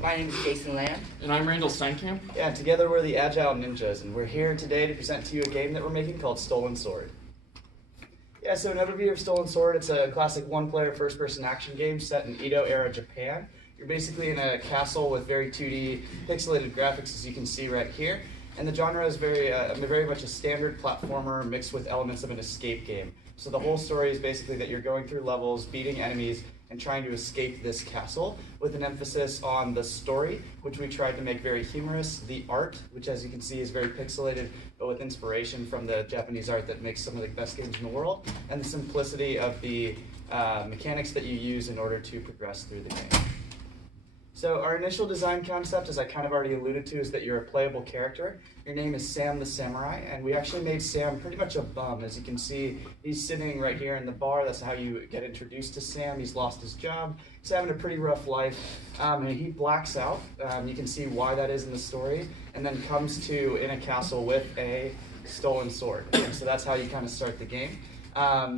My name is Jason Lamb. And I'm Randall Steinkamp. Yeah, together we're the Agile Ninjas, and we're here today to present to you a game that we're making called Stolen Sword. Yeah, so an overview of Stolen Sword, it's a classic one-player first-person action game set in Edo-era Japan. You're basically in a castle with very 2D pixelated graphics, as you can see right here. And the genre is very much a standard platformer mixed with elements of an escape game. So the whole story is basically that you're going through levels, beating enemies, and trying to escape this castle, with an emphasis on the story, which we tried to make very humorous, the art, which as you can see is very pixelated, but with inspiration from the Japanese art that makes some of the best games in the world, and the simplicity of the mechanics that you use in order to progress through the game. So our initial design concept, as I kind of already alluded to, is that you're a playable character. Your name is Sam the Samurai, and we actually made Sam pretty much a bum. As you can see, he's sitting right here in the bar. That's how you get introduced to Sam. He's lost his job. He's having a pretty rough life, and he blacks out. You can see why that is in the story, and then comes to in a castle with a stolen sword. And so that's how you kind of start the game.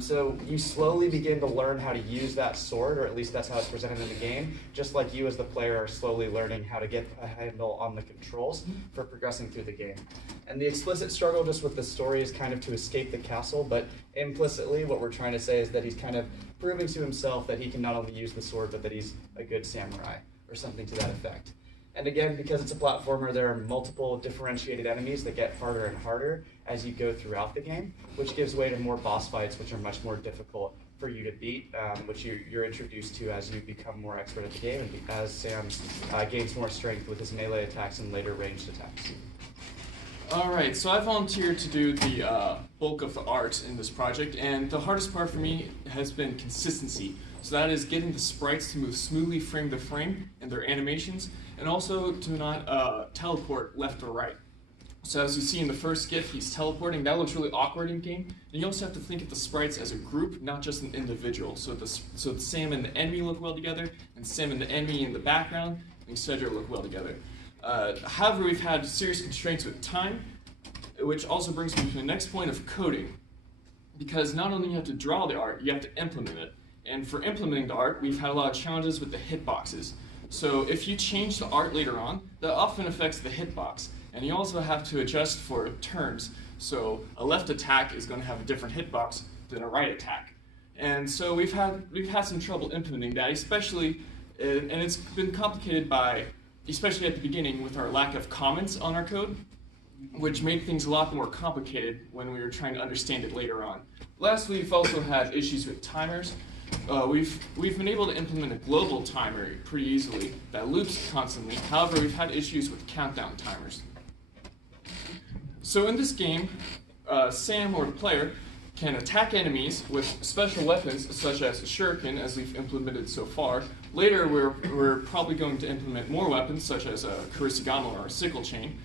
So you slowly begin to learn how to use that sword, or at least that's how it's presented in the game, just like you as the player are slowly learning how to get a handle on the controls for progressing through the game. And the explicit struggle just with the story is kind of to escape the castle, but implicitly what we're trying to say is that he's kind of proving to himself that he can not only use the sword, but that he's a good samurai, or something to that effect. And again, because it's a platformer, there are multiple differentiated enemies that get harder and harder as you go throughout the game, which gives way to more boss fights, which are much more difficult for you to beat, which you're introduced to as you become more expert at the game and as Sam gains more strength with his melee attacks and later ranged attacks. Alright, so I volunteered to do the bulk of the art in this project, and the hardest part for me has been consistency. So that is getting the sprites to move smoothly frame to frame in their animations, and also to not teleport left or right. So as you see in the first GIF, he's teleporting. That looks really awkward in game. And you also have to think of the sprites as a group, not just an individual. So Sam and the enemy look well together, and Sam and the enemy in the background, and Cedra look well together. However, we've had serious constraints with time, which also brings me to the next point of coding. Because not only do you have to draw the art, you have to implement it. And for implementing the art, we've had a lot of challenges with the hitboxes. So if you change the art later on, that often affects the hitbox. And you also have to adjust for turns. So a left attack is going to have a different hitbox than a right attack. And so we've had some trouble implementing that, especially, and it's been complicated by, especially at the beginning, with our lack of comments on our code, which made things a lot more complicated when we were trying to understand it later on. Lastly, we've also had issues with timers. We've been able to implement a global timer pretty easily that loops constantly. However, we've had issues with countdown timers. So in this game, Sam, or the player, can attack enemies with special weapons such as a shuriken, as we've implemented so far. Later, we're probably going to implement more weapons such as a Kurisigama or a sickle chain.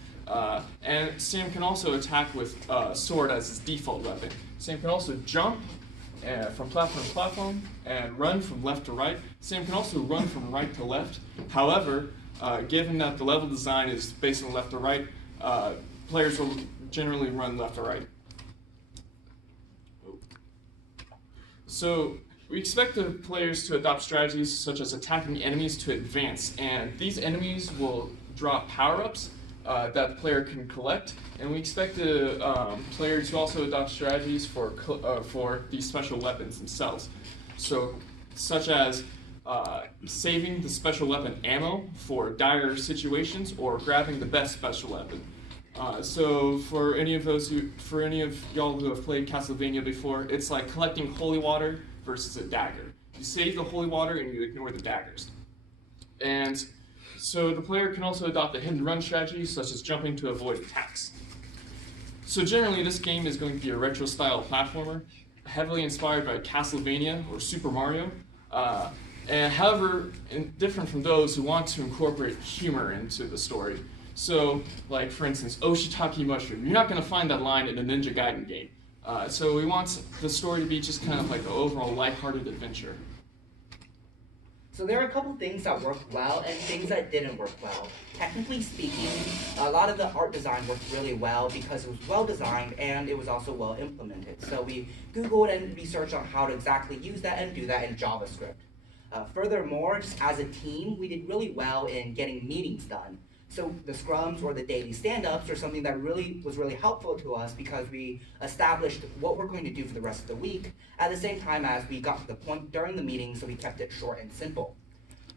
And Sam can also attack with a sword as his default weapon. Sam can also jump from platform to platform and run from left to right. Sam can also run from right to left. However, given that the level design is based on left to right, players will generally run left to right. So we expect the players to adopt strategies such as attacking enemies to advance, and these enemies will drop power-ups that the player can collect, and we expect the players to also adopt strategies for these special weapons themselves. So, such as saving the special weapon ammo for dire situations, or grabbing the best special weapon. So for any of y'all who have played Castlevania before, it's like collecting holy water versus a dagger. You save the holy water and you ignore the daggers. And so the player can also adopt a hidden run strategy, such as jumping to avoid attacks. So generally, this game is going to be a retro-style platformer, heavily inspired by Castlevania or Super Mario, and however, different from those who want to incorporate humor into the story. So, like for instance, Oshitaki Mushroom. You're not going to find that line in a Ninja Gaiden game. So we want the story to be just kind of like an overall lighthearted adventure. So there are a couple things that worked well and things that didn't work well. Technically speaking, a lot of the art design worked really well because it was well designed and it was also well implemented. So we Googled and researched on how to exactly use that and do that in JavaScript. Furthermore, just as a team, we did really well in getting meetings done. So the scrums or the daily stand-ups are something that was really helpful to us because we established what we're going to do for the rest of the week at the same time as we got to the point during the meeting, so we kept it short and simple.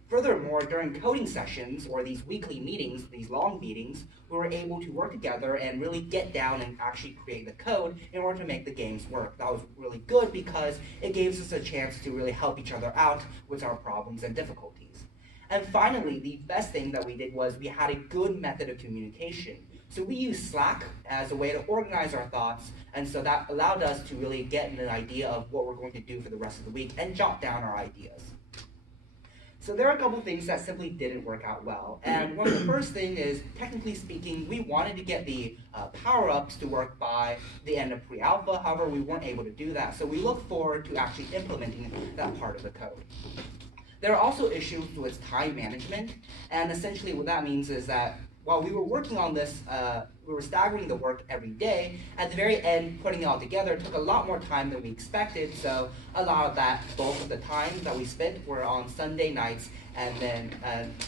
Furthermore, during coding sessions or these weekly meetings, these long meetings, we were able to work together and really get down and actually create the code in order to make the games work. That was really good because it gives us a chance to really help each other out with our problems and difficulties. And finally, the best thing that we did was we had a good method of communication. So we used Slack as a way to organize our thoughts, and so that allowed us to really get an idea of what we're going to do for the rest of the week and jot down our ideas. So there are a couple things that simply didn't work out well. And one of the first thing is, technically speaking, we wanted to get the power-ups to work by the end of pre-alpha. However, we weren't able to do that. So we look forward to actually implementing that part of the code. There are also issues with time management. And essentially what that means is that while we were working on this, we were staggering the work every day. At the very end, putting it all together took a lot more time than we expected, so a lot of that, both of the times that we spent were on Sunday nights, and then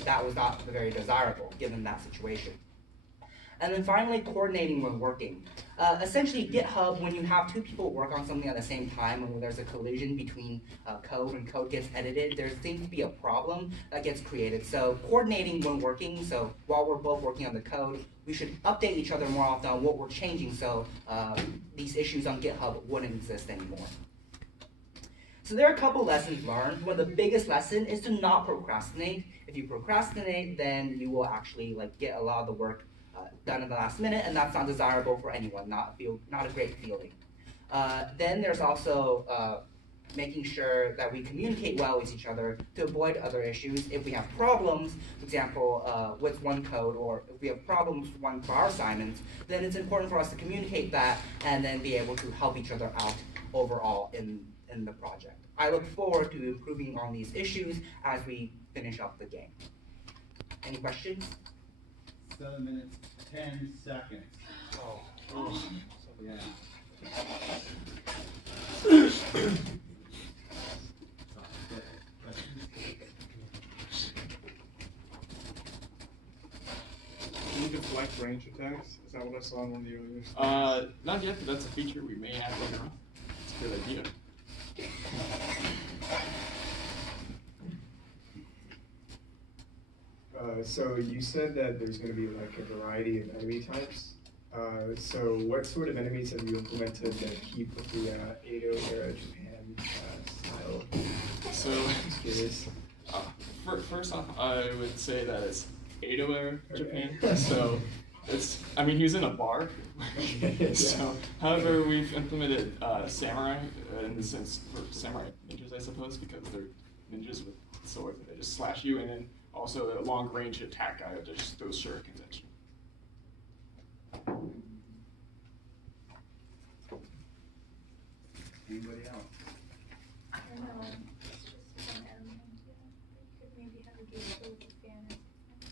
that was not very desirable given that situation. And then finally, coordinating when working. Essentially, GitHub, when you have two people work on something at the same time, and when there's a collision between code and code gets edited, there seems to be a problem that gets created. So coordinating when working, so while we're both working on the code, we should update each other more often on what we're changing so these issues on GitHub wouldn't exist anymore. So there are a couple lessons learned. One of the biggest lessons is to not procrastinate. If you procrastinate, then you will actually get a lot of the work done in the last minute, and that's not desirable for anyone, not a great feeling. Then there's also making sure that we communicate well with each other to avoid other issues. If we have problems, for example, with one code, or if we have problems with one of our assignments, then it's important for us to communicate that and then be able to help each other out overall in the project. I look forward to improving on these issues as we finish up the game. Any questions? 7 minutes, 10 seconds. Oh. Yeah. Can you deflect range attacks? Is that what I saw in one of the earlier? Not yet, but that's a feature we may add later on. It's a good idea. So you said that there's going to be a variety of enemy types. So what sort of enemies have you implemented that keep with the Edo era Japan style? So, Just curious. First off, I would say that it's Edo era Japan. So he was in a bar. So, however, we've implemented samurai in the sense for samurai ninjas, I suppose, because they're ninjas with swords and they just slash you, and then also a long range attack guy that just throws shurikens at you. Anybody else? I don't know. It's just an element. You could maybe have a geisha with a fan or something.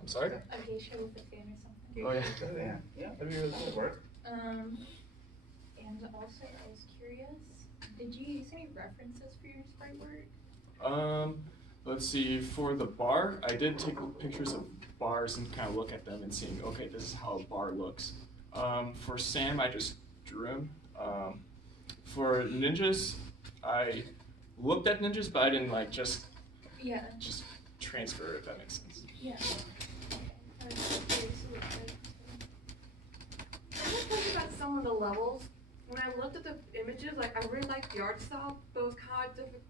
I'm sorry? A geisha with a fan or something. Oh yeah. Yeah, that'd be really cool work. And also, I was curious, did you use any references for your sprite work? Let's see, for the bar, I did take pictures of bars and kind of look at them and seeing, okay, this is how a bar looks. For Sam, I just drew him. For ninjas, I looked at ninjas, but I didn't just transfer, if that makes sense. Yeah. Okay. I was just curious what it looked like. I'm just thinking about some of the levels. When I looked at the images, I really liked the art style, but it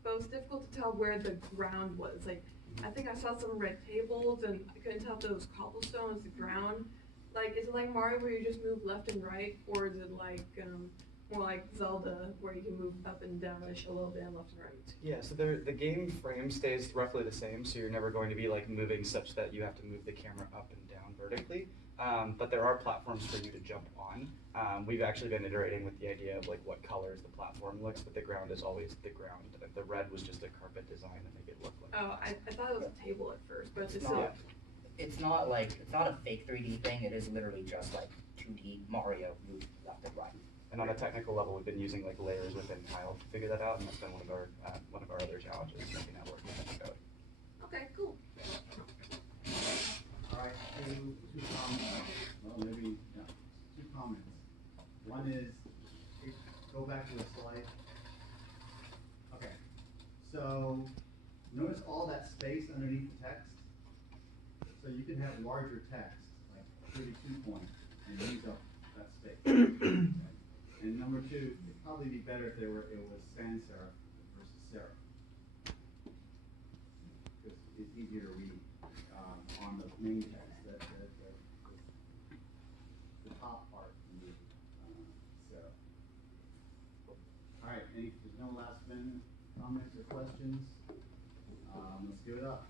was difficult to tell where the ground was. I think I saw some red tables, and I couldn't tell if it was cobblestone as the ground. Is it like Mario where you just move left and right, or is it more like Zelda where you can move up and down a little bit and left and right? Yeah, so the game frame stays roughly the same, so you're never going to be moving such that you have to move the camera up and down vertically. But there are platforms for you to jump on. We've actually been iterating with the idea of what colors the platform looks, but the ground is always the ground. The red was just a carpet design to make it look like. Oh, I thought it was a table at first, but It's not a fake 3D thing. It is literally just 2D Mario move left and right. And on a technical level, we've been using like layers within Tile to figure that out, and that's been one of our other challenges, making that work within the code. Okay, cool. Alright, two comments, well, maybe, yeah, two comments. One is, go back to the slide. Okay, so, notice all that space underneath the text? So you can have larger text, like 32 points, and use up that space. Okay. And number two, it'd probably be better if it was sans serif versus serif. Because it's easier to read on the main text, the top part can be serif. Alright, there's no last minute comments or questions? Let's give it up.